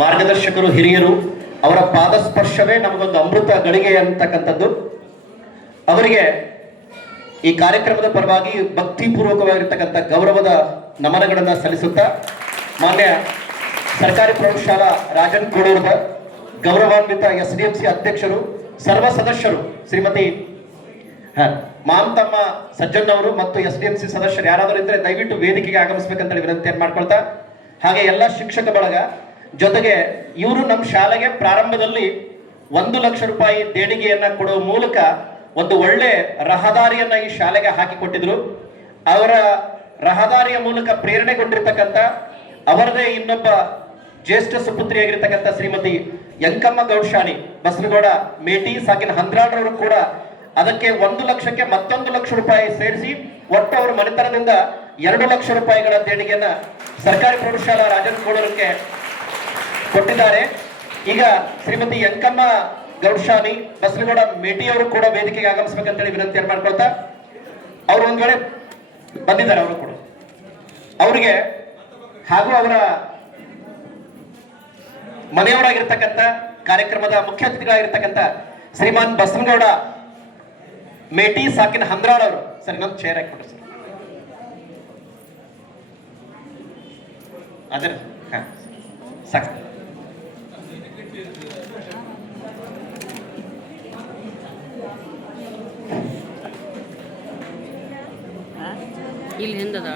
ಮಾರ್ಗದರ್ಶಕರು, ಹಿರಿಯರು, ಅವರ ಪಾದಸ್ಪರ್ಶವೇ ನಮಗೊಂದು ಅಮೃತ ಗಳಿಗೆ ಅಂತಕ್ಕಂಥದ್ದು. ಅವರಿಗೆ ಈ ಕಾರ್ಯಕ್ರಮದ ಪರವಾಗಿ ಭಕ್ತಿಪೂರ್ವಕವಾಗಿರ್ತಕ್ಕಂಥ ಗೌರವದ ನಮನಗಳನ್ನು ಸಲ್ಲಿಸುತ್ತಾ, ಮಾನ್ಯ ಸರ್ಕಾರಿ ಪ್ರೌಢಶಾಲಾ ರಾಜನ್ ಕೋಡೂರದ ಗೌರವಾನ್ವಿತ SDMC ಅಧ್ಯಕ್ಷರು, ಸರ್ವ ಸದಸ್ಯರು ಶ್ರೀಮತಿ ಮಾಂತಮ್ಮ ಸಜ್ಜನ್ನವರು ಮತ್ತು SDMC ಸದಸ್ಯರು ಯಾರಾದರೂ ಇದ್ರೆ ದಯವಿಟ್ಟು ವೇದಿಕೆಗೆ ಆಗಮಿಸಬೇಕಂತ ವಿನಂತಿಯನ್ನು ಮಾಡ್ಕೊಳ್ತಾ, ಹಾಗೆ ಎಲ್ಲ ಶಿಕ್ಷಕ ಬಳಗ ಜೊತೆಗೆ ಇವರು ನಮ್ಮ ಶಾಲೆಗೆ ಪ್ರಾರಂಭದಲ್ಲಿ 1 ಲಕ್ಷ ರೂಪಾಯಿ ದೇಣಿಗೆಯನ್ನ ಕೊಡುವ ಮೂಲಕ ಒಂದು ಒಳ್ಳೆ ರಹದಾರಿಯನ್ನ ಈ ಶಾಲೆಗೆ ಹಾಕಿಕೊಟ್ಟಿದ್ರು. ಅವರ ರಹದಾರಿಯ ಮೂಲಕ ಪ್ರೇರಣೆಗೊಂಡಿರ್ತಕ್ಕಂಥ ಅವರದೇ ಇನ್ನೊಬ್ಬ ಜ್ಯೇಷ್ಠ ಸುಪುತ್ರಿಯಾಗಿರ್ತಕ್ಕಂಥ ಶ್ರೀಮತಿ ಯಂಕಮ್ಮ ಗೌಡ್ಶಾಣಿ ಬಸನಗೌಡ ಮೇಟಿ ಸಾಕಿನ ಹಂದ್ರಾಡ್ರವರು ಕೂಡ ಅದಕ್ಕೆ 1 ಲಕ್ಷಕ್ಕೆ ಮತ್ತೊಂದು ಲಕ್ಷ ರೂಪಾಯಿ ಸೇರಿಸಿ ಒಟ್ಟು ಅವರ ಮನೆತನದಿಂದ 2 ಲಕ್ಷ ರೂಪಾಯಿಗಳ ದೇಣಿಗೆಯನ್ನ ಸರ್ಕಾರಿ ಪ್ರೌಢಶಾಲಾ ರಾಜನ್ ಕೋಡೂರಕ್ಕೆ ಕೊಟ್ಟಿದ್ದಾರೆ. ಈಗ ಶ್ರೀಮತಿ ಯಂಕಮ್ಮ ಗೌಡ್ಶಾಣಿ ಬಸನಗೌಡ ಮೇಟಿ ಅವರು ಕೂಡ ವೇದಿಕೆಗೆ ಆಗಮಿಸಬೇಕಂತೇಳಿ ವಿನಂತಿಯನ್ನು ಮಾಡ್ಕೊಳ್ತಾ, ಅವರು ಒಂದ್ ವೇಳೆ ಬಂದಿದ್ದಾರೆ, ಅವರು ಕೂಡ ಅವರಿಗೆ ಹಾಗೂ ಅವರ ಮನೆಯವರಾಗಿರ್ತಕ್ಕಂಥ ಕಾರ್ಯಕ್ರಮದ ಮುಖ್ಯ ಅತಿಥಿಗಳಾಗಿರ್ತಕ್ಕಂಥ ಶ್ರೀಮಾನ್ ಬಸನಗೌಡ ಮೇಟಿ ಸಾಕಿನ ಹಂದ್ರಾಡ್ ಅವರು ಸರ್ ಇನ್ನೊಂದು ಚೇರ್ ಹಾಕೊಡ್ರಿ ಸರ್. ಅದ್ರ ಸಾಕು. ಇಲ್ಲಿ ಹಿಂದದ